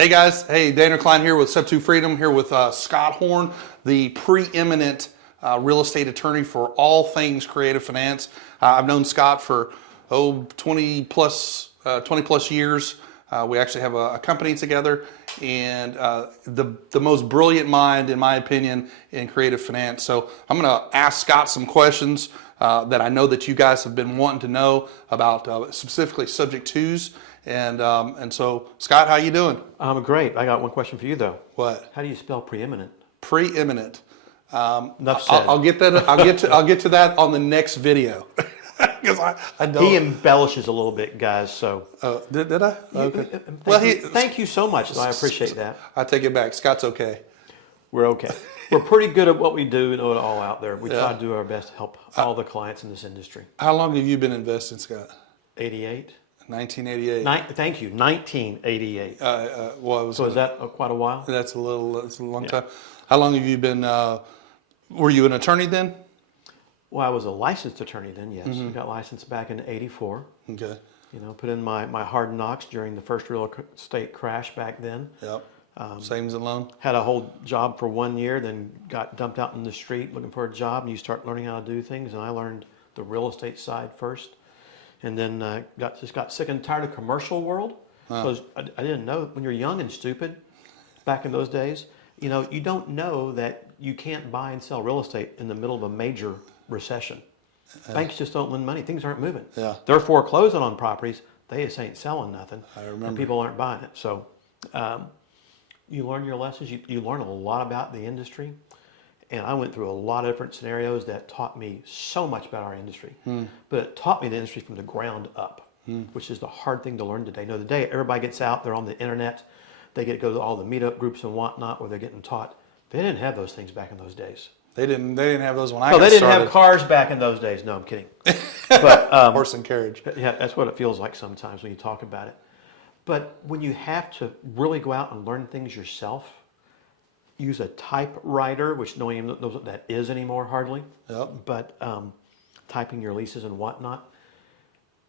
Hey guys, hey, Daniel Kline here with SubTo Freedom, here with Scott Horne, the preeminent real estate attorney for all things creative finance. I've known Scott for 20 plus years. We actually have a company together, and the most brilliant mind, in my opinion, in creative finance. So I'm going to ask Scott some questions that I know that you guys have been wanting to know about, specifically subject twos. And so, Scott, how you doing? I'm great. I got one question for you though. What? How do you spell preeminent? Preeminent. Enough said. I'll get that. I'll get to that on the next video. Because I don't. He embellishes a little bit, guys. So. Did I? Okay. Thank you so much. I appreciate that. I take it back. Scott's okay. We're okay. We're pretty good at what we do. We know it all out there. We try to do our best to help all the clients in this industry. How long have you been investing, Scott? 88. 1988. Thank you. 1988. So is that quite a while? That's a long time. How long have you been? Were you an attorney then? Well, I was a licensed attorney then. Yes, I got licensed back in '84. Okay. You know, put in my hard knocks during the first real estate crash back then. Yep. Savings and loan. Had a whole job for 1 year, then got dumped out in the street looking for a job, and you start learning how to do things. And I learned the real estate side first. And then got sick and tired of commercial world, because I didn't know, when you're young and stupid back in those days, you know, you don't know that you can't buy and sell real estate in the middle of a major recession. Banks just don't lend money. Things aren't moving. Yeah. They're foreclosing on properties. They just ain't selling nothing. I remember. And people aren't buying it. So you learn your lessons. You learn a lot about the industry. And I went through a lot of different scenarios that taught me so much about our industry. But it taught me the industry from the ground up, which is the hard thing to learn today. You know, today everybody gets out, they're on the internet, they get to go to all the meetup groups and whatnot where they're getting taught. They didn't have those things back in those days. They didn't have those when I got started. They didn't have cars back in those days. No, I'm kidding. But horse and carriage. Yeah, that's what it feels like sometimes when you talk about it. But when you have to really go out and learn things yourself, use a typewriter, which no one even knows what that is anymore, hardly. Yep. But typing your leases and whatnot,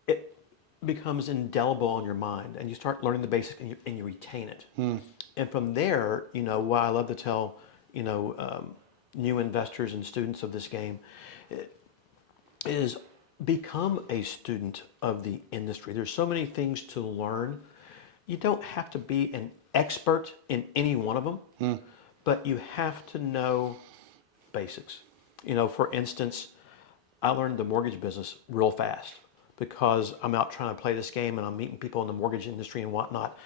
it becomes indelible on your mind, and you start learning the basics, and you retain it. And from there, you know, what I love to tell, you know, new investors and students of this game is become a student of the industry. There's so many things to learn. You don't have to be an expert in any one of them. But you have to know basics. You know, for instance, I learned the mortgage business real fast because I'm out trying to play this game and I'm meeting people in the mortgage industry and whatnot.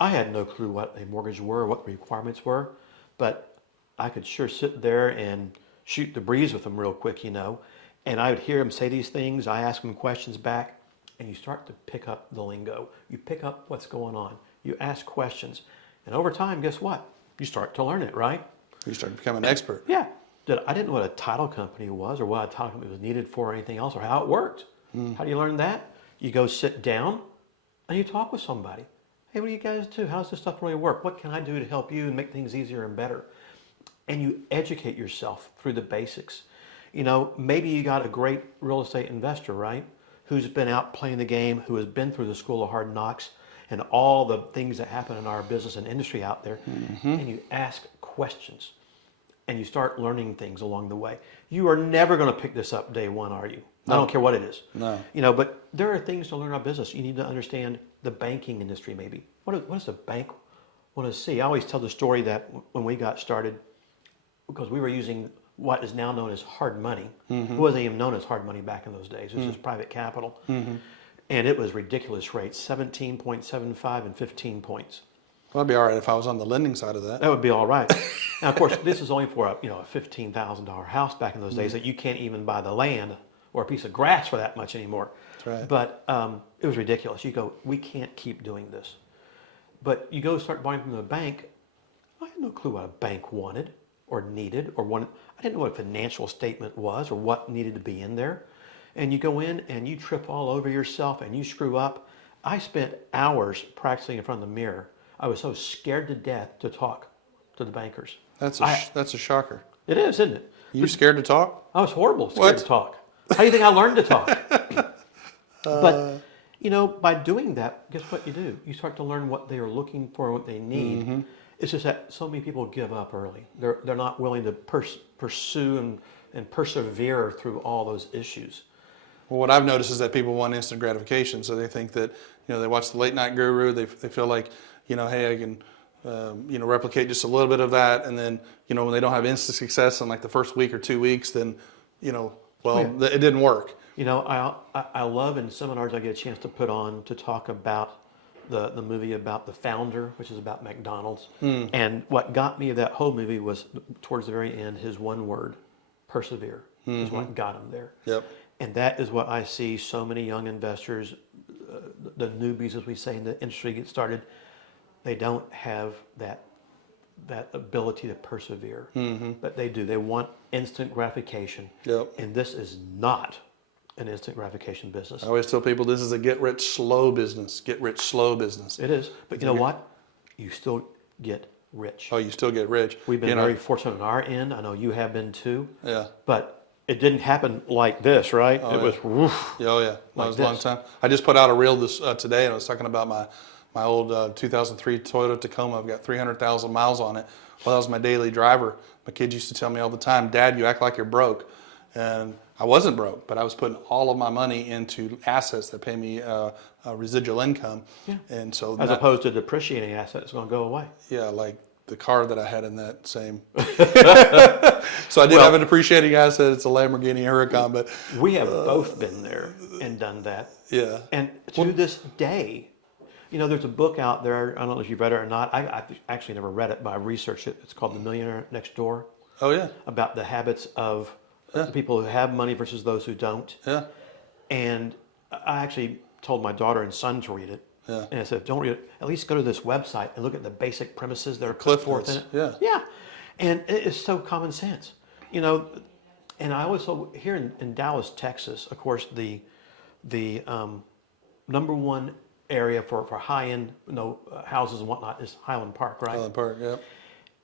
I had no clue what a mortgage were, what the requirements were, but I could sure sit there and shoot the breeze with them real quick, you know. And I would hear them say these things, I ask them questions back, and you start to pick up the lingo. You pick up what's going on. You ask questions. And over time, guess what? You start to learn it, right? You start to become an expert. Yeah. I didn't know what a title company was or what a title company was needed for or anything else or how it worked. How do you learn that? You go sit down and you talk with somebody. Hey, what do you guys do? How does this stuff really work? What can I do to help you and make things easier and better? And you educate yourself through the basics. You know, maybe you got a great real estate investor, right? Who's been out playing the game, who has been through the school of hard knocks, and all the things that happen in our business and industry out there, and you ask questions, and you start learning things along the way. You are never going to pick this up day one, are you? No. I don't care what it is. No. You know, but there are things to learn about business. You need to understand the banking industry, maybe. What does a bank want to see? I always tell the story that when we got started, because we were using what is now known as hard money. It wasn't even known as hard money back in those days. It was just private capital. And it was ridiculous rates, 17.75 and 15 points. Well, that'd be all right if I was on the lending side of that. That would be all right. Now, of course, this is only for a $15,000 house back in those days that you can't even buy the land or a piece of grass for that much anymore. That's right. But it was ridiculous. You go, we can't keep doing this. But you go start buying from the bank. I had no clue what a bank wanted or needed or wanted. I didn't know what a financial statement was or what needed to be in there. And you go in and you trip all over yourself and you screw up. I spent hours practicing in front of the mirror. I was so scared to death to talk to the bankers. That's a shocker. It is, isn't it? You scared to talk? I was horrible scared to talk. How do you think I learned to talk? But, You know, by doing that, guess what you do? You start to learn what they are looking for, what they need. It's just that so many people give up early. They're not willing to pursue and persevere through all those issues. Well, what I've noticed is that people want instant gratification, so they think that, you know, they watch the late night guru, they feel like, you know, hey, I can, you know, replicate just a little bit of that, and then, you know, when they don't have instant success in like the first week or 2 weeks, then, you know, well, it didn't work. You know, I love in seminars I get a chance to put on to talk about the movie about the founder, which is about McDonald's. And what got me that whole movie was towards the very end, his one word, persevere, is what got him there. Yep. And that is what I see so many young investors, the newbies, as we say in the industry, get started. They don't have that ability to persevere. But they do. They want instant gratification. Yep. And this is not an instant gratification business. I always tell people this is a get rich slow business. Get rich slow business. It is. But you know what? You still get rich. Oh, you still get rich. We've been very fortunate on our end. I know you have been too. Yeah. But it didn't happen like this, right? Oh, it was woof. Oh yeah, that Like was a long this. time. I just put out a reel today, and I was talking about my old 2003 Toyota Tacoma. I've got 300,000 miles on it. Well, that was my daily driver. My kids used to tell me all the time, "Dad, you act like you're broke," and I wasn't broke, but I was putting all of my money into assets that pay me residual income, and so As opposed to depreciating asset, it's going to go away. yeah, like the car that I had in that same. So I did have a depreciating asset. It's a Lamborghini Huracan, but We have both been there and done that. yeah. And to this day, you know, there's a book out there. I don't know if you've read it or not. I actually never read it, but I researched it. It's called The Millionaire Next Door, Oh yeah. about the habits of the people who have money versus those who don't. Yeah. And I actually told my daughter and son to read it. Yeah. And I said, don't read it. At least go to this website and look at the basic premises that are Cliff put forth in it. notes, Yeah. And it is so common sense. You know, and I always saw here in Dallas, Texas, of course, the number one area for high-end houses and whatnot is Highland Park, right? Highland Park. Yep.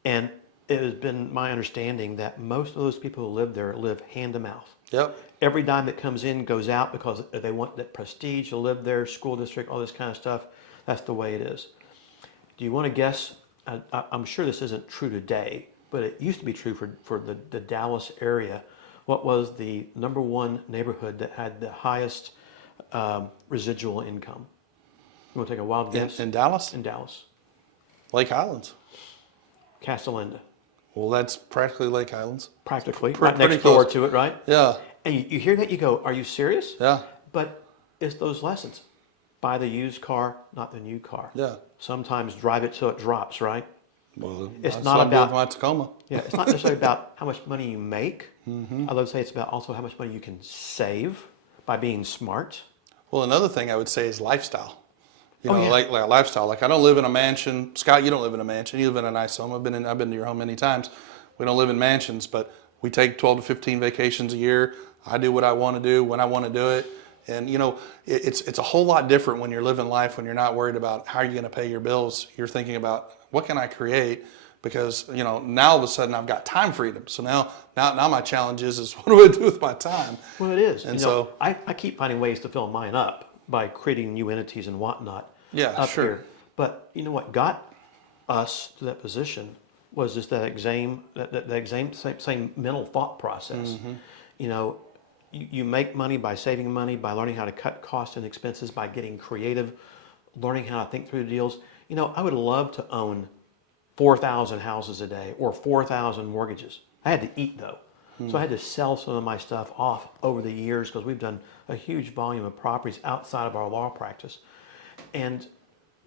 And it has been my understanding that most of those people who live there live hand to mouth. Yep. Every dime that comes in goes out because they want that prestige to live there, school district, all this kind of stuff. That's the way it is. Do you want to guess? I'm sure this isn't true today, but it used to be true for the Dallas area. What was the number one neighborhood that had the highest residual income? You want to take a wild guess? In Dallas? In Dallas. Lake Highlands. Castellanda. Well, that's practically Lake Highlands. Practically. Pretty Right next door close. to it, right? Yeah. And you hear that, you go, are you serious? Yeah. But it's those lessons. Buy the used car, not the new car. Yeah. Sometimes drive it till it drops, right? Well, It's that's not what I did about- with my Tacoma. Yeah, it's not necessarily about how much money you make. I love to say it's about also how much money you can save by being smart. Well, another thing I would say is lifestyle. You Oh, know, yeah. like a lifestyle. Like I don't live in a mansion. Scott, you don't live in a mansion. You live in a nice home. I've been to your home many times. We don't live in mansions, but we take 12 to 15 vacations a year. I do what I want to do when I want to do it. And you know, it's a whole lot different when you're living life when you're not worried about how you're going to pay your bills. You're thinking about what can I create, because you know now all of a sudden I've got time freedom. So now my challenge is what do I do with my time? Well, it is. And You know, I keep finding ways to fill mine up by creating new entities and whatnot. Yeah, up sure. here. But you know what got us to that position was just that same mental thought process. You know, you make money by saving money, by learning how to cut costs and expenses, by getting creative, learning how to think through deals. You know, I would love to own 4,000 houses a day or 4,000 mortgages. I had to eat though. So I had to sell some of my stuff off over the years because we've done a huge volume of properties outside of our law practice. And,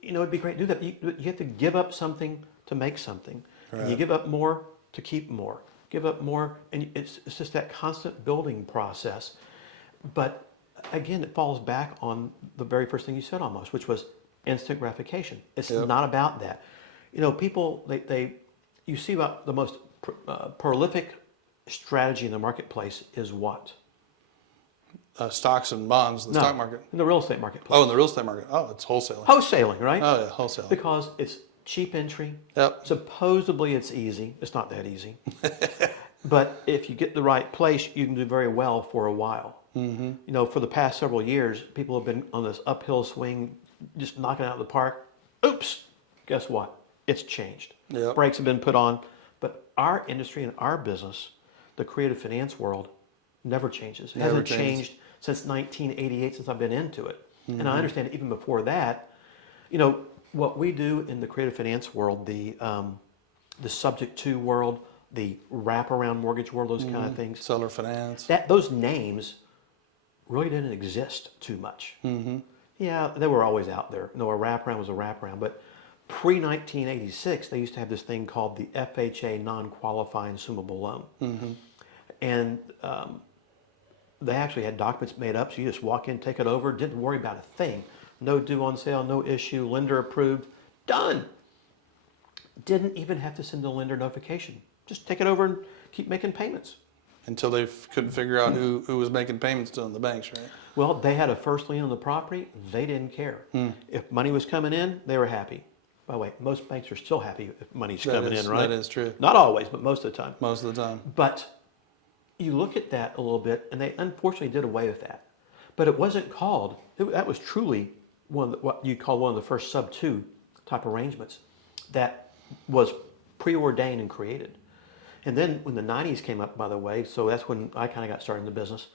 you know, it'd be great to do that. You have to give up something to make something. Right. And you give up more to keep more. Give up more, and it's just that constant building process. But again, it falls back on the very first thing you said almost, which was instant gratification. It's not about that. You know, people, you see about the most prolific strategy in the marketplace is what? Stocks and bonds, the stock market. In the real estate marketplace. Oh, in the real estate market. Oh, it's wholesaling. Wholesaling, right? Oh, yeah, wholesaling. Because it's cheap entry. Yep. Supposedly it's easy. It's not that easy. But if you get the right place, you can do very well for a while. You know, for the past several years, people have been on this uphill swing, just knocking it out of the park. Oops, guess what? It's changed. Yep. Brakes have been put on. But our industry and our business, the creative finance world, never changes. It hasn't changed since 1988, since I've been into it. And I understand even before that, you know, what we do in the creative finance world, the subject to world, the wraparound mortgage world, those kind of things. Seller finance. Those names really didn't exist too much. Yeah, they were always out there. No, a wraparound was a wraparound. But pre-1986, they used to have this thing called the FHA non-qualifying assumable loan. And they actually had documents made up, so you just walk in, take it over, didn't worry about a thing. No due on sale, no issue, lender approved, done. Didn't even have to send a lender notification. Just take it over and keep making payments. Until they couldn't figure out who was making payments to the banks, right? Well, they had a first lien on the property. They didn't care. If money was coming in, they were happy. By the way, most banks are still happy if money's coming in, right? That is true. Not always, but most of the time. Most of the time. But you look at that a little bit, and they unfortunately did away with that. But it wasn't called, that was truly what you call one of the first sub-2 type arrangements that was preordained and created. And then when the 90s came up, by the way, so that's when I kind of got started in the business,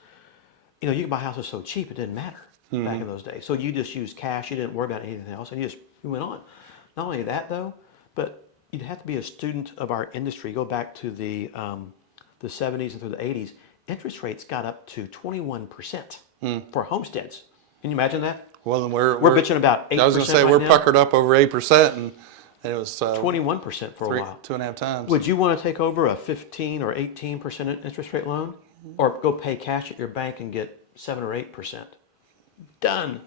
you know, you could buy houses so cheap it didn't matter back in those days. So you just used cash, you didn't worry about anything else, and you went on. Not only that, though, but you'd have to be a student of our industry. Go back to the 70s and through the 80s. Interest rates got up to 21% for homesteads. Can you imagine that? Well, then we're bitching about 8%. I was going to say, we're puckered up over 8%, and it was 21% for a while. 2.5 times. Would you want to take over a 15 or 18% interest rate loan, or go pay cash at your bank and get 7 or 8%? Done.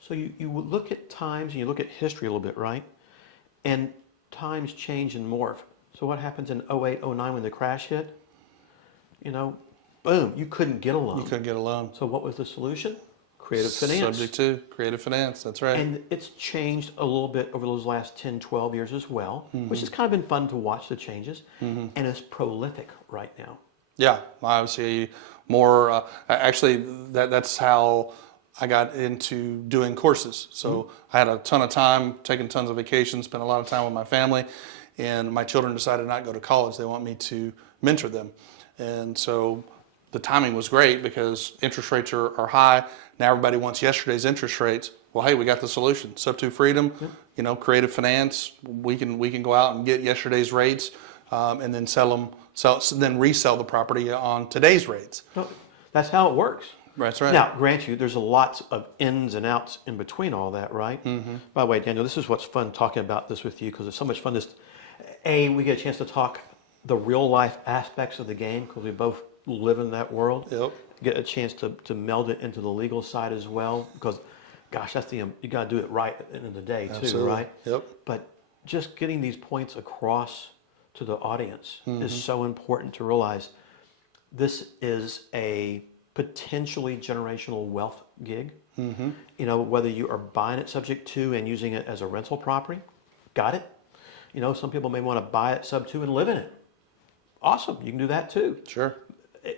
So you look at times and you look at history a little bit, right? And times change and morph. So what happens in 08, 09 when the crash hit? You know, boom, you couldn't get a loan. You couldn't get a loan. So what was the solution? Creative finance. Subject to creative finance, that's right. And it's changed a little bit over those last 10, 12 years as well, which has kind of been fun to watch the changes. And it's prolific right now. Yeah, obviously more, actually that's how I got into doing courses. So I had a ton of time, taking tons of vacations, spent a lot of time with my family, and my children decided not to go to college. They want me to mentor them. And so the timing was great because interest rates are high. Now everybody wants yesterday's interest rates. Well, hey, we got the solution. SubTo Freedom, you know, creative finance. We can go out and get yesterday's rates, and then then resell the property on today's rates. No, that's how it works. That's right. Now, grant you, there's a lots of ins and outs in between all that, right? By the way, Daniel, this is what's fun talking about this with you because it's so much fun. We get a chance to talk the real life aspects of the game because we both live in that world. Yep. Get a chance to meld it into the legal side as well because, gosh, that's you got to do it right at the end of the day too, right? Yep. But just getting these points across to the audience is so important to realize. This is a potentially generational wealth gig. You know, whether you are buying it subject to and using it as a rental property, got it. You know, some people may want to buy it sub to and live in it. Awesome, you can do that too. Sure.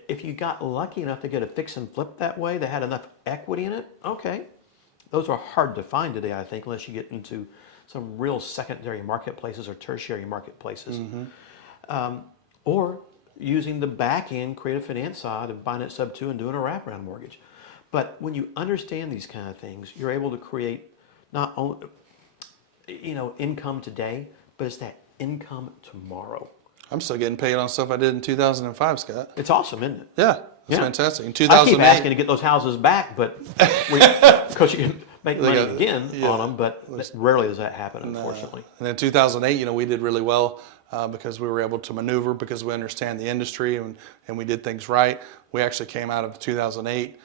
If you got lucky enough to get a fix and flip that way, that had enough equity in it, okay. Those are hard to find today, I think, unless you get into some real secondary marketplaces or tertiary marketplaces. Or using the back end creative finance side of buying it sub to and doing a wraparound mortgage. But when you understand these kind of things, you're able to create not only, you know, income today, but it's that income tomorrow. I'm still getting paid on stuff I did in 2005, Scott. It's awesome, isn't it? Yeah, it's fantastic. In I 2008, keep asking to get those houses back, but because you can make money again on them, but rarely does that happen, unfortunately. And in 2008, you know, we did really well because we were able to maneuver because we understand the industry and we did things right. We actually came out of the 2008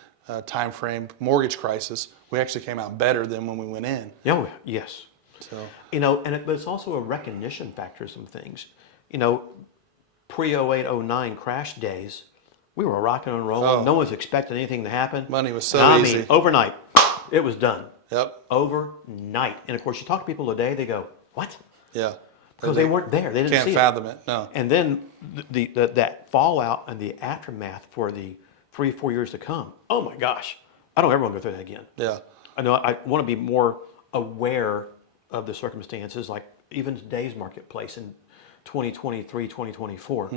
timeframe mortgage crisis. We actually came out better than when we went in. Oh, yes. So you know, but it's also a recognition factor of some things. You know, pre-08, 09 crash days, we were rocking and rolling. Oh. No one's expecting anything to happen. Money was so easy. I mean, overnight, it was done. Yep. Overnight. And of course, you talk to people today, they go, what? Yeah. Because they weren't there. They didn't see Can't fathom it. No. And then that fallout and the aftermath for the 3-4 years to come, oh my gosh, I don't ever want to go through that again. Yeah. I know I want to be more aware of the circumstances, like even today's marketplace in 2023, 2024.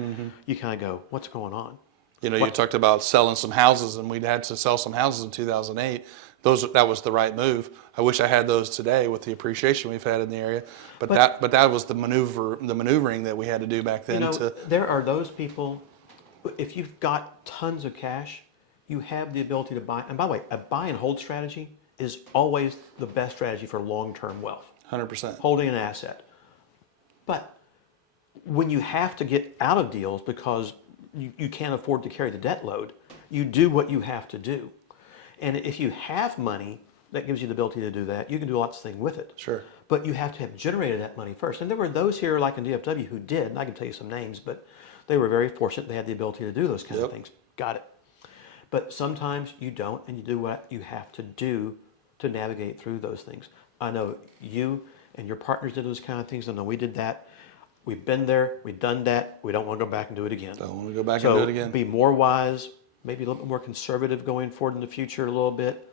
You kind of go, what's going on? You know, you talked about selling some houses, and we'd had to sell some houses in 2008. That was the right move. I wish I had those today with the appreciation we've had in the area. But that was the maneuvering that we had to do back then. There are those people. If you've got tons of cash, you have the ability to buy. And by the way, a buy and hold strategy is always the best strategy for long-term wealth. 100%. Holding an asset. But when you have to get out of deals because you can't afford to carry the debt load, you do what you have to do. And if you have money that gives you the ability to do that, you can do lots of things with it. Sure. But you have to have generated that money first. And there were those here, like in DFW, who did, and I can tell you some names, but they were very fortunate they had the ability to do those kind of things. Got it. But sometimes you don't, and you do what you have to do to navigate through those things. I know you and your partners did those kind of things. I know we did that. We've been there. We've done that. We don't want to go back and do it again. Don't want to go back and do it again. Be more wise, maybe a little bit more conservative going forward in the future a little bit.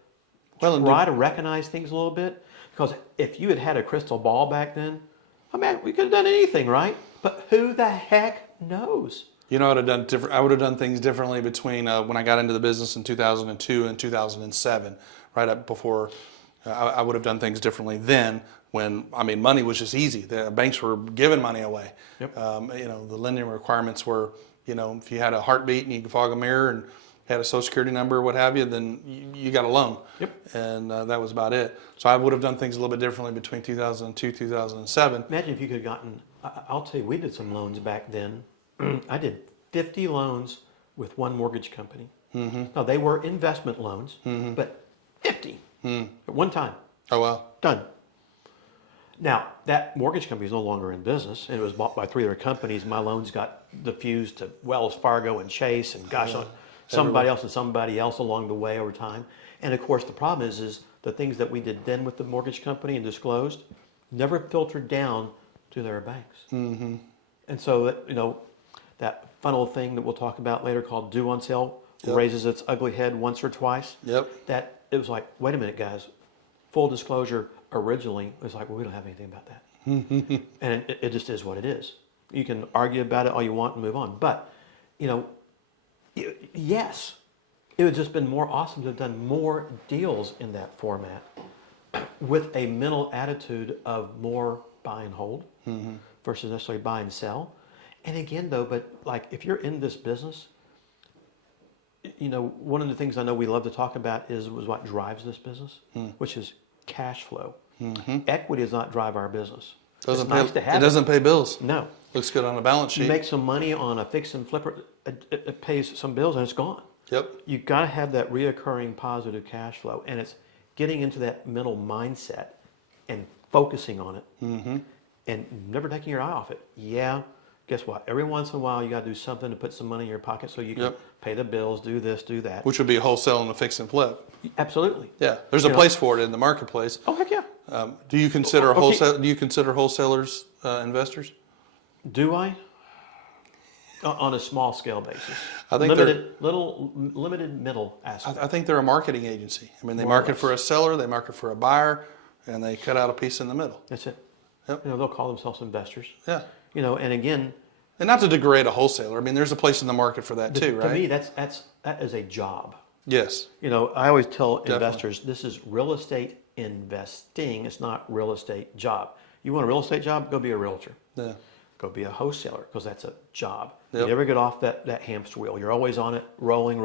Well, Try to recognize things a little bit. Because if you had a crystal ball back then, I mean, we could have done anything, right? But who the heck knows? You know, I would have done things differently between when I got into the business in 2002 and 2007, right up before. I would have done things differently then when, I mean, money was just easy. The banks were giving money away. Yep. You know, the lending requirements were, you know, if you had a heartbeat and you could fog a mirror and had a social security number or what have you, then you got a loan. Yep. And that was about it. So I would have done things a little bit differently between 2002, 2007. Imagine if you could have gotten, I'll tell you, we did some loans back then. I did 50 loans with one mortgage company. Now, they were investment loans, but 50 at one time. Oh, wow. Done. Now, that mortgage company is no longer in business, and it was bought by 3 other companies. My loans got diffused to Wells Fargo and Chase, and gosh, somebody else and somebody else along the way over time. And of course, the problem is the things that we did then with the mortgage company and disclosed never filtered down to their banks. And so, you know, that funnel thing that we'll talk about later called due on sale raises its ugly head once or twice. That it was like, wait a minute, guys. Full disclosure, originally it was like, well, we don't have anything about that. And it just is what it is. You can argue about it all you want and move on. But, you know, yes, it would just been more awesome to have done more deals in that format with a mental attitude of more buy and hold versus necessarily buy and sell. And again, though, but like if you're in this business, you know, one of the things I know we love to talk about was what drives this business, which is cash flow. Equity does not drive our business. It doesn't pay bills. No. Looks good on a balance sheet. You make some money on a fix and flipper, it pays some bills and it's gone. Yep. You've got to have that reoccurring positive cash flow, and it's getting into that mental mindset and focusing on it and never taking your eye off it. Yeah, guess what? Every once in a while, you got to do something to put some money in your pocket so you can pay the bills, do this, do that. Which would be a wholesale and a fix and flip. Absolutely. Yeah, there's a place for it in the marketplace. Oh, heck yeah. Do you consider Do you consider wholesalers investors? Do I? On a small scale basis. I think limited middle aspect. I think they're a marketing agency. I mean, they market for a seller, they market for a buyer, and they cut out a piece in the middle. That's it. Yep. You know, they'll call themselves investors. Yeah. You know, and again, and not to degrade a wholesaler. I mean, there's a place in the market for that too, right? To me, that is a job. Yes. You know, I always tell investors, this is real estate investing. It's not real estate job. You want a real estate job? Go be a realtor. Yeah. Go be a wholesaler, because that's a job. Yep. You never get off that hamster wheel. You're always on it, rolling,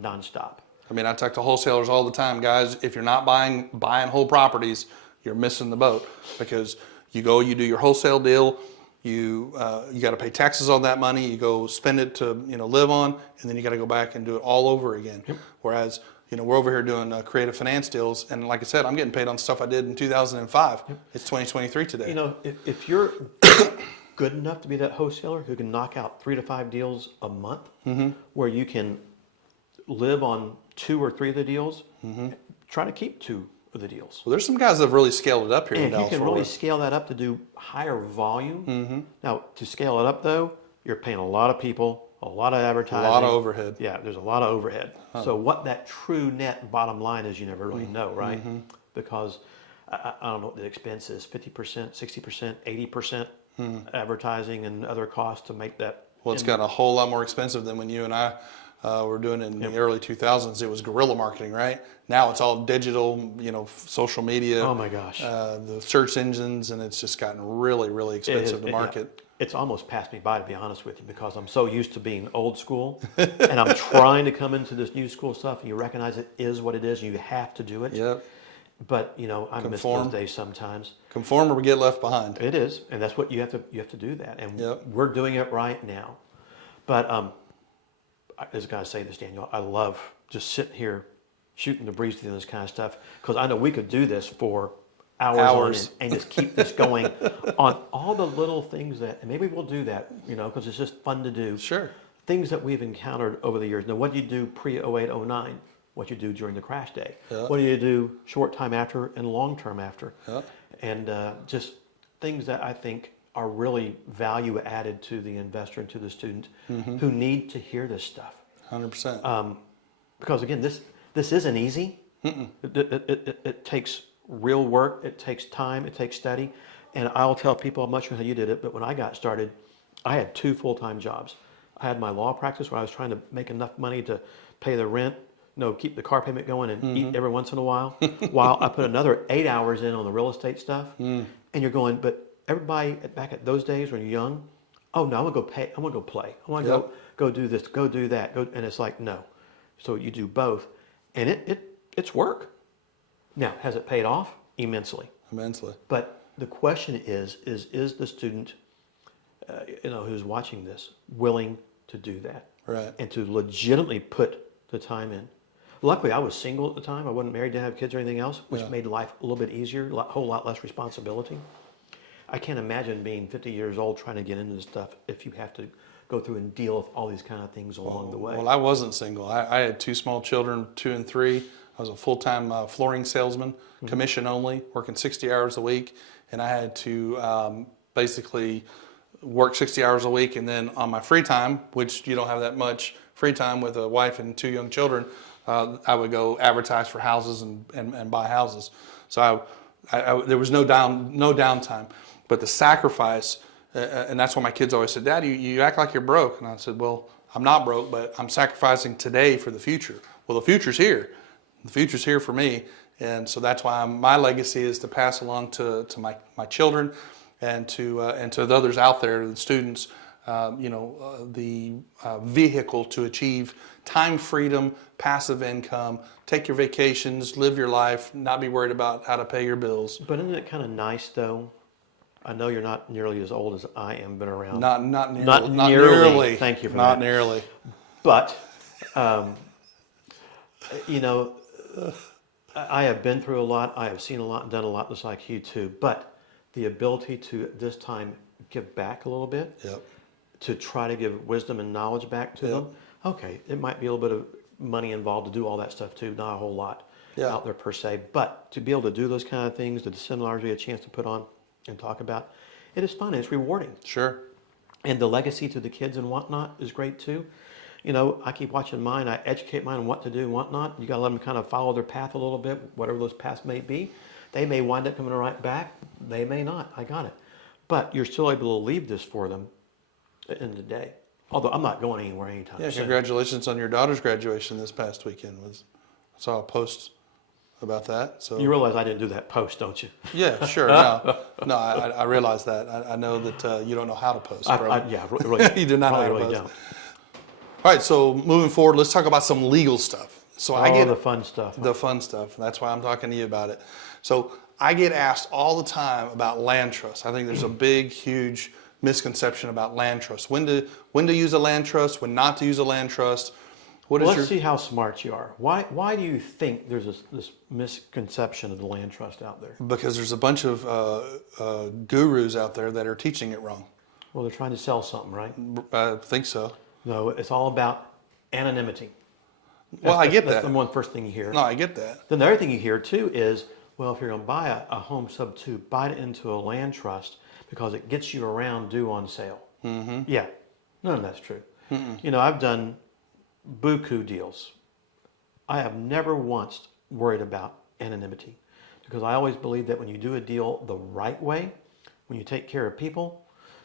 nonstop. I mean, I talk to wholesalers all the time, guys. If you're not buying whole properties, you're missing the boat, because you do your wholesale deal. You got to pay taxes on that money. You go spend it to live on, and then you got to go back and do it all over again. Yep. Whereas we're over here doing creative finance deals, and like I said, I'm getting paid on stuff I did in 2005. Yep. It's 2023 today. You know, if you're good enough to be that wholesaler who can knock out 3 to 5 deals a month, where you can live on 2 or 3 of the deals, try to keep 2 of the deals. Well, there's some guys that have really scaled it up here in Dallas. And if you can really scale that up to do higher volume. Now, to scale it up though, you're paying a lot of people, a a lot of advertising. A lot of overhead. Yeah, there's a lot of overhead. So what that true net bottom line is, you never really know, right? Because I don't know what the expense is, 50%, 60%, 80% advertising and other costs to make that. Well, it's gotten a whole lot more expensive than when you and I were doing it in the early 2000s. It was guerrilla marketing, right? Now it's all digital, social media. Oh my gosh. The search engines, and it's just gotten really, really expensive to market. Yeah. It's almost passed me by, to be honest with you, because I'm so used to being old school, and I'm trying to come into this new school stuff, and you recognize it is what it is, and you have to do it. Yep. But I miss those days sometimes. Conform or we get left behind. It is, and that's what you have to do that, and Yep. we're doing it right now. But I just gotta say this, Daniel, I love just sitting here shooting the breeze through this kind of stuff, because I know we could do this for hours. And just keep this going on all the little things and maybe we'll do that, because it's just fun to do. Sure. Things that we've encountered over the years. Now, what do you do pre-08, 09? What you do during the crash day? Yeah. What do you do short time after and long term after? Yeah. And just things that I think are really value added to the investor and to the student who need to hear this stuff. 100%. Because again, this isn't easy. It takes real work. It takes time. It takes study. And I'll tell people, I'm not sure how you did it, but when I got started, I had 2 full-time jobs. I had my law practice where I was trying to make enough money to pay the rent, keep the car payment going and eat every once in a while, while I put another 8 hours in on the real estate stuff. And you're going, but everybody back at those days when you're young, oh no, I'm gonna go play. I want to go do this, go do that. And it's like, no. So you do both. And it's work. Now, has it paid off? Immensely. Immensely. But the question is the student, who's watching this, willing to do that? Right. And to legitimately put the time in. Luckily, I was single at the time. I wasn't married, didn't have kids or anything else, which made life a little bit easier, a whole lot less responsibility. I can't imagine being 50 years old trying to get into this stuff if you have to go through and deal with all these kind of things along the way. Well, I wasn't single. I had 2 small children, 2 and 3. I was a full-time flooring salesman, commission only, working 60 hours a week. And I had to basically work 60 hours a week. And then on my free time, which you don't have that much free time with a wife and 2 young children, I would go advertise for houses and buy houses. So there was no downtime. But the sacrifice, and that's why my kids always said, Dad, you act like you're broke. And I said, well, I'm not broke, but I'm sacrificing today for the future. Well, the future's here. The future's here for me. And so that's why my legacy is to pass along to my children and to the others out there, the students, the vehicle to achieve time freedom, passive income, take your vacations, live your life, not be worried about how to pay your bills. But isn't it kind of nice, though? I know you're not nearly as old as I am, been around. Not nearly. Thank you for not that. Not nearly. But, I have been through a lot. I have seen a lot and done a lot, just like you too. But the ability to this time give back a little bit, to try to give wisdom and knowledge back to them. Okay, it might be a little bit of money involved to do all that stuff too, not a whole lot out there per se. But to be able to do those kind of things, the seminars we had a chance to put on and talk about, it is fun. It's rewarding. Sure. And the legacy to the kids and whatnot is great too. I keep watching mine. I educate mine on what to do and whatnot. You got to let them kind of follow their path a little bit, whatever those paths may be. They may wind up coming right back. They may not. I got it. But you're still able to leave this for them at the end of the day. Although I'm not going anywhere anytime soon. Congratulations on your daughter's graduation this past weekend. I saw a post about that. So you realize I didn't do that post, don't you? Yeah, sure. No, I realize that. I know that you don't know how to post. Really. You do not know how to really post. Don't. All right, so moving forward, let's talk about some legal stuff. So I get the fun stuff. The fun stuff. That's why I'm talking to you about it. So I get asked all the time about land trust. I think there's a big, huge misconception about land trust. When to use a land trust, when not to use a land trust. Let's see how smart you are. Why do you think there's this misconception of the land trust out there? Because there's a bunch of gurus out there that are teaching it wrong. Well, they're trying to sell something, right? I think so. No, it's all about anonymity. I get that. That's the first thing you hear. No, I get that. Then the other thing you hear too is, well, if you're going to buy a home sub-2, buy it into a land trust because it gets you around due on sale. Mm-hmm. Yeah, none of that's true. You know, I've done buku deals. I have never once worried about anonymity because I always believe that when you do a deal the right way, when you take care of people,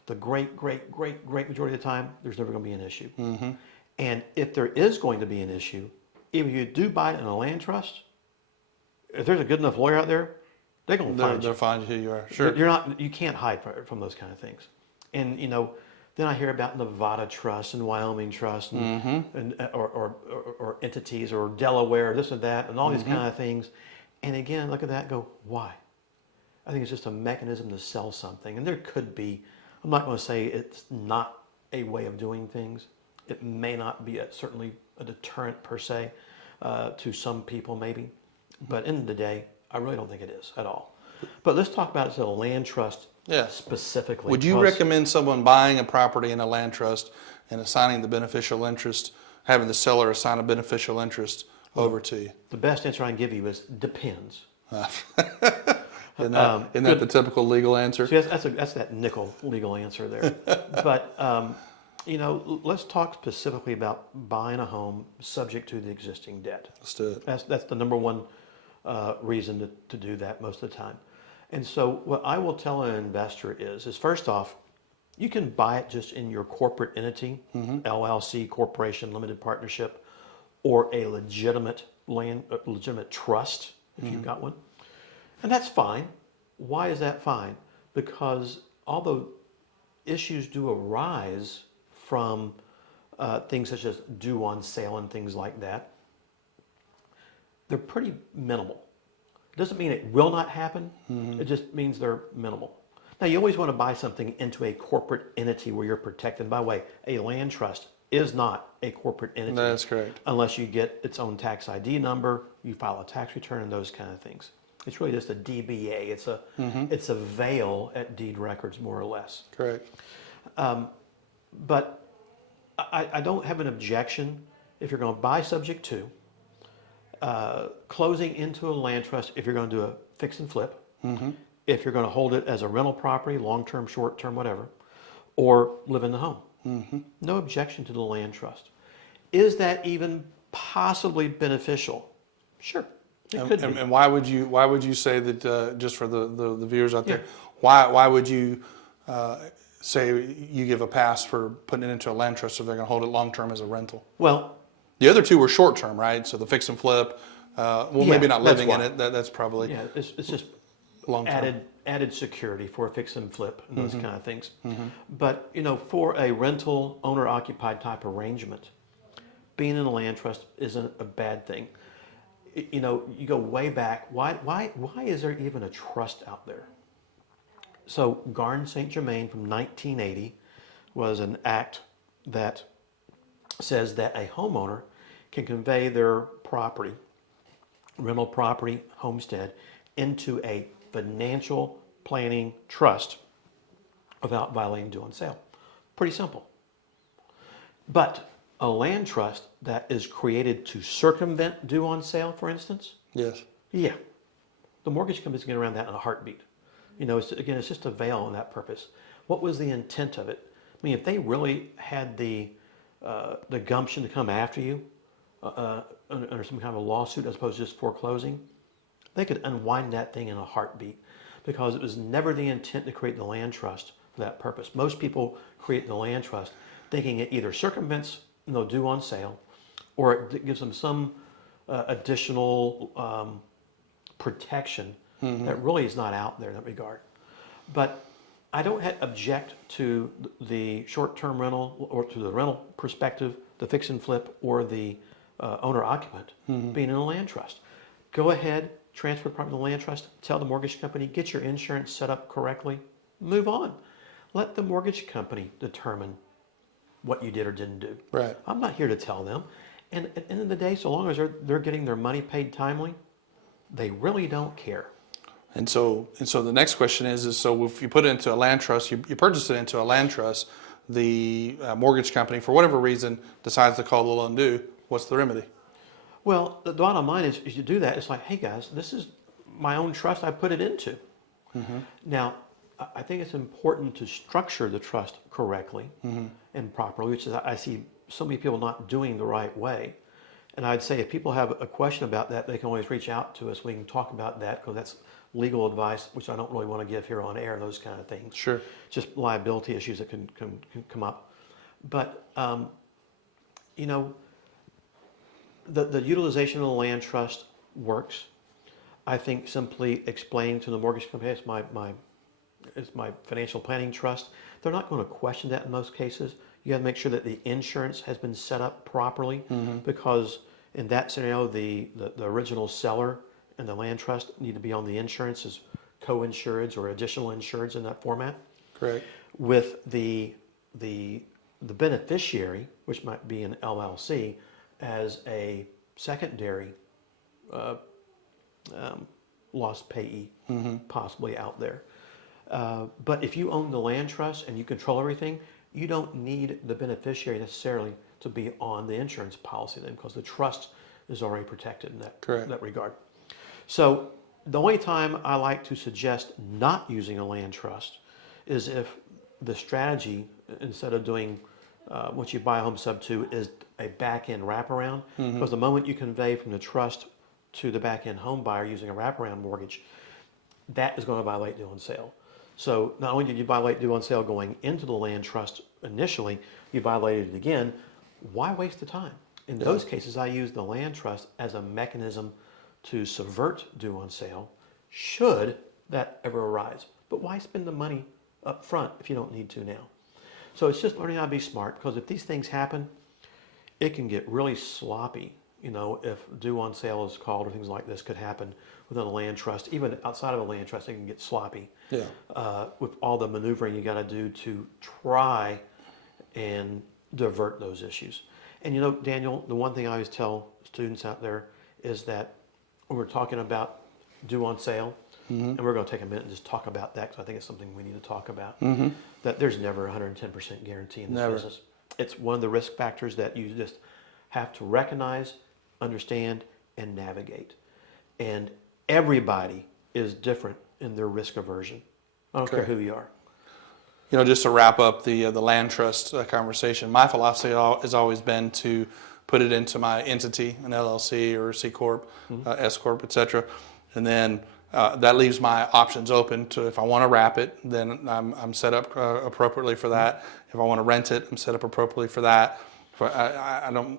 the great majority of the time, there's never going to be an issue. And if there is going to be an issue, if you do buy it in a land trust, if there's a good enough lawyer out there, they're going to find you. They'll find who you are. Sure. You can't hide from those kind of things. And, you know, then I hear about Nevada Trust and Wyoming Trust and or entities or Delaware, this and that, and all these kind of things. And again, look at that and go, why? I think it's just a mechanism to sell something. And there could be, I'm not going to say it's not a way of doing things. It may not be certainly a deterrent per se to some people maybe. But at the end of the day, I really don't think it is at all. But let's talk about it as a land trust specifically. Would you recommend someone buying a property in a land trust and assigning the beneficial interest, having the seller assign a beneficial interest over to you? The best answer I can give you is depends. Isn't that the typical legal answer? See, that's that nickel legal answer there. But, you know, let's talk specifically about buying a home subject to the existing debt. Let's do it. That's the number one reason to do that most of the time. And so what I will tell an investor is first off, you can buy it just in your corporate entity, LLC, corporation, limited partnership, or a legitimate trust, if you've got one. And that's fine. Why is that fine? Because although issues do arise from things such as due on sale and things like that, they're pretty minimal. It doesn't mean it will not happen. It just means they're minimal. Now, you always want to buy something into a corporate entity where you're protected. By the way, a land trust is not a corporate entity. That's correct. Unless you get its own tax ID number, you file a tax return, and those kind of things. It's really just a DBA. It's a veil at deed records, more or less. Correct. But I don't have an objection if you're going to buy subject to closing into a land trust if you're going to do a fix and flip, if you're going to hold it as a rental property, long-term, short-term, whatever, or live in the home. No objection to the land trust. Is that even possibly beneficial? Sure. It could be. And why would you say that, just for the viewers out there, why would you say you give a pass for putting it into a land trust if they're going to hold it long-term as a rental? Well, the other two were short-term, right? So the fix and flip, maybe not living in it. That's probably it's just long-term. Added security for a fix and flip and those kind of things. But you know, for a rental owner-occupied type arrangement, being in a land trust isn't a bad thing. You know, you go way back. Why is there even a trust out there? So Garn St. Germain from 1980 was an act that says that a homeowner can convey their property, rental property, homestead, into a financial planning trust without violating due on sale. Pretty simple. But a land trust that is created to circumvent due on sale, for instance? Yes. Yeah. The mortgage company's going to get around that in a heartbeat. You know, it's just a veil on that purpose. What was the intent of it? I mean, if they really had the gumption to come after you under some kind of a lawsuit as opposed to just foreclosing, they could unwind that thing in a heartbeat because it was never the intent to create the land trust for that purpose. Most people create the land trust thinking it either circumvents due on sale or it gives them some additional protection that really is not out there in that regard. But I don't object to the short-term rental or to the rental perspective, the fix and flip, or the owner-occupant being in a land trust. Go ahead, transfer the property to the land trust, tell the mortgage company, get your insurance set up correctly, move on. Let the mortgage company determine what you did or didn't do. Right. I'm not here to tell them. And at the end of the day, so long as they're getting their money paid timely, they really don't care. And so the next question is so if you put it into a land trust, you purchase it into a land trust, the mortgage company, for whatever reason, decides to call the loan due, what's the remedy? Well, the bottom line is you do that, it's like, hey guys, this is my own trust I put it into. Now, I think it's important to structure the trust correctly and properly, which is I see so many people not doing the right way. And I'd say if people have a question about that, they can always reach out to us. We can talk about that because that's legal advice, which I don't really want to give here on air, those kind of things. Sure. Just liability issues that can come up. But, you know, the utilization of the land trust works. I think simply explaining to the mortgage company, it's my financial planning trust. They're not going to question that in most cases. You got to make sure that the insurance has been set up properly because in that scenario, the original seller and the land trust need to be on the insurance as co-insureds or additional insureds in that format. Correct. With the beneficiary, which might be an LLC, as a secondary loss payee possibly out there. But if you own the land trust and you control everything, you don't need the beneficiary necessarily to be on the insurance policy then because the trust is already protected in that regard. So the only time I like to suggest not using a land trust is if the strategy, instead of doing once you buy a home SubTo, is a back-end wraparound. Because the moment you convey from the trust to the back-end home buyer using a wraparound mortgage, that is going to violate due on sale. So not only did you violate due on sale going into the land trust initially, you violated it again. Why waste the time? In those cases, I use the land trust as a mechanism to subvert due on sale, should that ever arise. But why spend the money up front if you don't need to now? So it's just learning how to be smart, because if these things happen, it can get really sloppy. You know, if due on sale is called or things like this could happen within a land trust. Even outside of a land trust, it can get sloppy. Yeah. With all the maneuvering you got to do to try and divert those issues. And you know, Daniel, the one thing I always tell students out there is that when we're talking about due on sale, and we're going to take a minute and just talk about that because I think it's something we need to talk about, that there's never a 110% guarantee in this business. It's one of the risk factors that you just have to recognize, understand, and navigate. And everybody is different in their risk aversion. I don't care who you are. You know, just to wrap up the land trust conversation, my philosophy has always been to put it into my entity, an LLC or C Corp, S Corp, etc. And then that leaves my options open to, if I want to wrap it, then I'm set up appropriately for that. If I want to rent it, I'm set up appropriately for that. I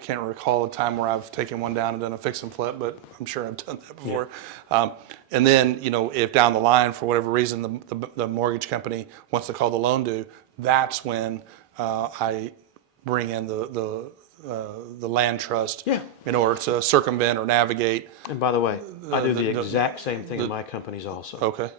can't recall a time where I've taken one down and done a fix and flip, but I'm sure I've done that before. And then, you know, if down the line, for whatever reason, the mortgage company wants to call the loan due, that's when I bring in the land trust in order to circumvent or navigate. And by the way, I do the exact same thing in my companies also. Okay.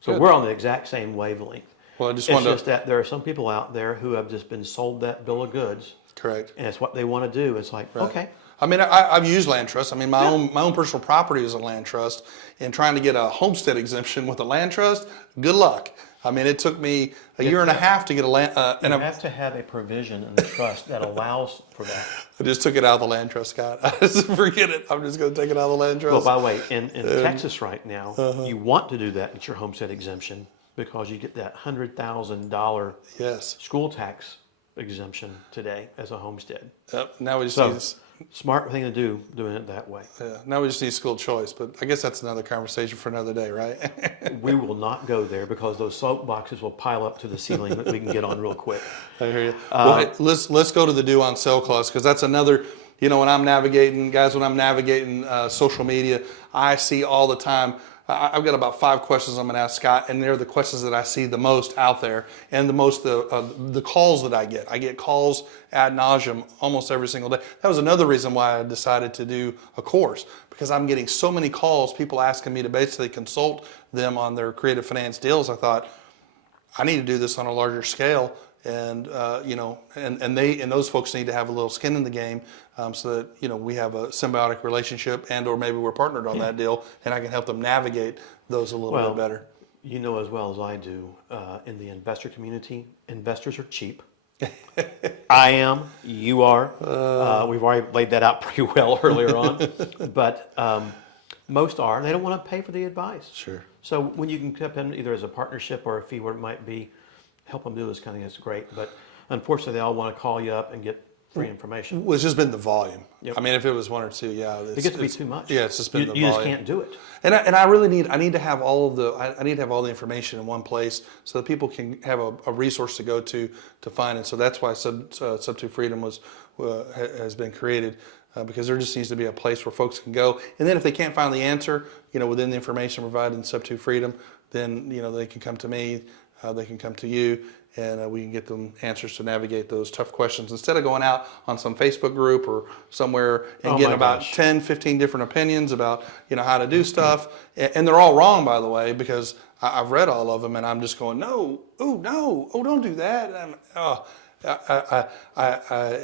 So we're on the exact same wavelength. Well, I it's just that there are some people out there who have just been sold that bill of goods. Correct. And it's what they want to do. It's like, okay. I mean, I've used land trust. I mean, my own personal property is a land trust, and trying to get a homestead exemption with a land trust, good luck. I mean, it took me a year and a half to get a land. You have to have a provision in the trust that allows for that. I just took it out of the land trust, Scott. I just forget it. I'm just going to take it out of the land trust. Well, by the way, in Texas right now, you want to do that. It's your homestead exemption because you get that $100,000 school tax exemption today as a homestead. Yep. Now we just need smart thing to do, doing it that way. Yeah. Now we just need school choice, but I guess that's another conversation for another day, right? We will not go there because those soapboxes will pile up to the ceiling that we can get on real quick. I hear you. Well, hey, let's go to the due on sale clause, because that's another. You know, when I'm navigating social media, I see all the time. I've got about 5 questions I'm going to ask Scott, and they're the questions that I see the most out there, and the calls that I get. I get calls ad nauseum almost every single day. That was another reason why I decided to do a course, because I'm getting so many calls, people asking me to basically consult them on their creative finance deals. I thought, I need to do this on a larger scale, and you know, and those folks need to have a little skin in the game, so that, you know, we have a symbiotic relationship, and or maybe we're partnered on that deal, and I can help them navigate those a little bit better. You know as well as I do, in the investor community, investors are cheap. I am, you are. We've already laid that out pretty well earlier on, but most are. They don't want to pay for the advice. Sure. So when you can step in either as a partnership or a fee, where it might be, help them do this kind of thing, it's great. But unfortunately, they all want to call you up and get free information. Well, it's just been the volume. Yep. I mean, if it was one or two, It gets to be too much. Yeah, it's just been the volume. You just can't do it. And I really need to have all of I need to have all the information in one place so that people can have a resource to go to find it. So that's why SubTo Freedom has been created, because there just needs to be a place where folks can go. And then if they can't find the answer, within the information provided in SubTo Freedom, then they can come to me, they can come to you, and we can get them answers to navigate those tough questions instead of going out on some Facebook group or somewhere and getting about 10, 15 different opinions about how to do stuff. And they're all wrong, by the way, because I've read all of them and I'm just going, no, don't do that. And,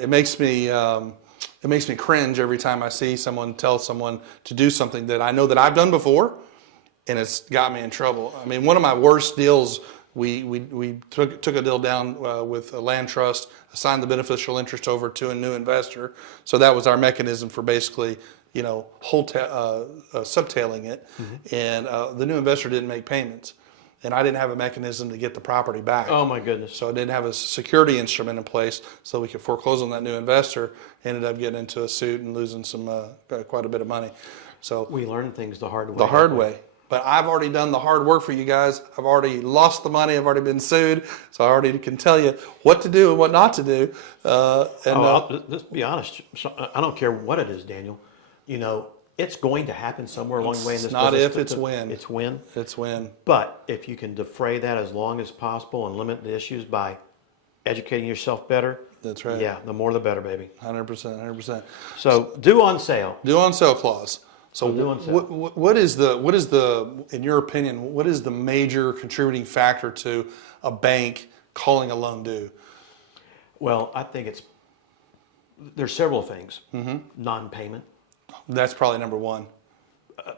it makes me cringe every time I see someone tell someone to do something that I know that I've done before, and it's got me in trouble. I mean, one of my worst deals, we took a deal down with a land trust, assigned the beneficial interest over to a new investor. So that was our mechanism for basically, subtailing it. Mm-hmm. And the new investor didn't make payments. And I didn't have a mechanism to get the property back. Oh my goodness. So I didn't have a security instrument in place so we could foreclose on that new investor. Ended up getting into a suit and losing quite a bit of money. So we learn things the hard way. The hard way. But I've already done the hard work for you guys. I've already lost the money. I've already been sued. So I already can tell you what to do and what not to do. Let's be honest. I don't care what it is, Daniel. It's going to happen somewhere along the way in this business. Not if, it's when. It's when. It's when. But if you can defray that as long as possible and limit the issues by educating yourself better. That's right. Yeah, the more the better, baby. 100%. So due on sale. Due on sale clause. So what is the, in your opinion, what is the major contributing factor to a bank calling a loan due? Well, I think there's several things. Mm-hmm. Non-payment. That's probably number one.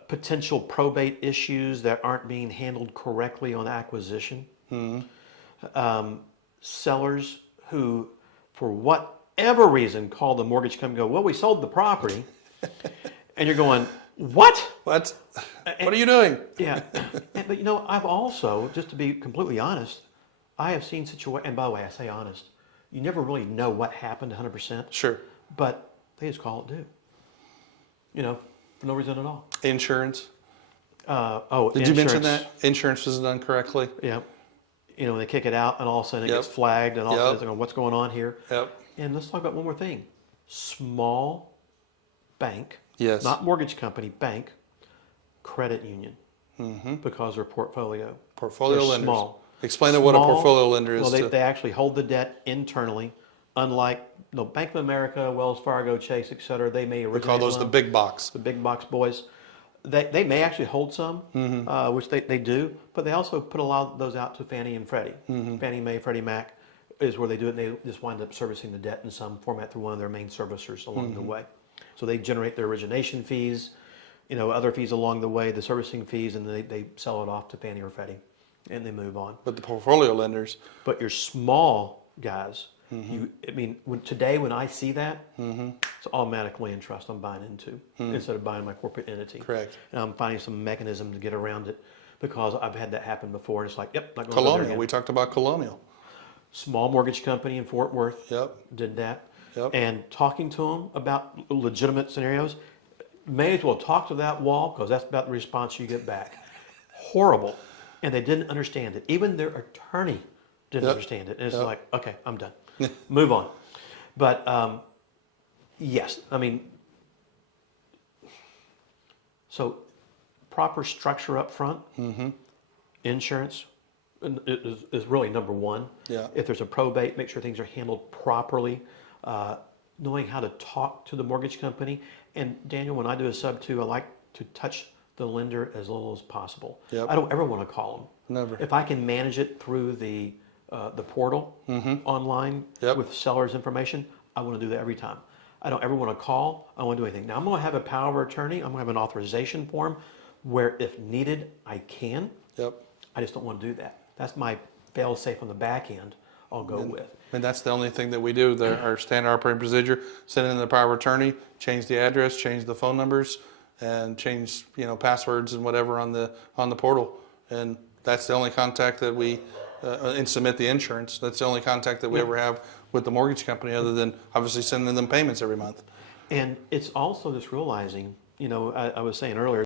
Potential probate issues that aren't being handled correctly on acquisition. Mm-hmm. Sellers who, for whatever reason, call the mortgage company and go, well, we sold the property. And you're going, what? What are you doing? Yeah. But I've also, just to be completely honest, I have seen situations, and by the way, I say honest, you never really know what happened 100%. Sure. But they just call it due. For no reason at all. Insurance. Did you mention that? Insurance was done correctly? Yeah. When they kick it out and all of a sudden it gets flagged and all of a sudden they're going, what's going on here? Yep. And let's talk about one more thing. Small bank. Yes. Not mortgage company, bank, credit union. Mm-hmm. Because they're portfolio. Portfolio they're lenders. Small. Explain what a portfolio lender is. Well, they actually hold the debt internally, unlike Bank of America, Wells Fargo, Chase, et cetera. They may originate. We call those the big box. The big box boys. They may actually hold some, mm-hmm. Which they do, but they also put a lot of those out to Fannie and Freddie. Mm-hmm. Fannie Mae, Freddie Mac is where they do it, and they just wind up servicing the debt in some format through one of their main servicers along the way. So they generate their origination fees, other fees along the way, the servicing fees, and they sell it off to Fannie or Freddie, and they move on. But the portfolio lenders. But your small guys, when I see that, it's automatically in trust I'm buying into instead of buying my corporate entity. Correct. And I'm finding some mechanism to get around it because I've had that happen before, and it's like, yep, not going Colonial. to go there. We talked about Colonial. Small mortgage company in Fort Worth. Yep. Did that. Yep. And talking to them about legitimate scenarios, may as well talk to that wall because that's about the response you get back. Horrible. And they didn't understand it. Even their attorney didn't understand it. And it's like, okay, I'm done. Move on. But yes, so proper structure up front, insurance is really number one. Yeah. If there's a probate, make sure things are handled properly. Knowing how to talk to the mortgage company. And Daniel, when I do a SubTo, I like to touch the lender as little as possible. Yep. I don't ever want to call them. Never. If I can manage it through the portal online with seller's information, I want to do that every time. I don't ever want to call. I don't want to do anything. Now, I'm going to have a power of attorney. I'm going to have an authorization form where, if needed, I can. Yep. I just don't want to do that. That's my fail-safe on the back end I'll go with. And that's the only thing that we do. Our standard operating procedure, send in the power of attorney, change the address, change the phone numbers, and change passwords and whatever on the portal. and that's the only contact that we, and submit the insurance. That's the only contact that we ever have with the mortgage company, other than obviously sending them payments every month. And it's also just realizing, I was saying earlier,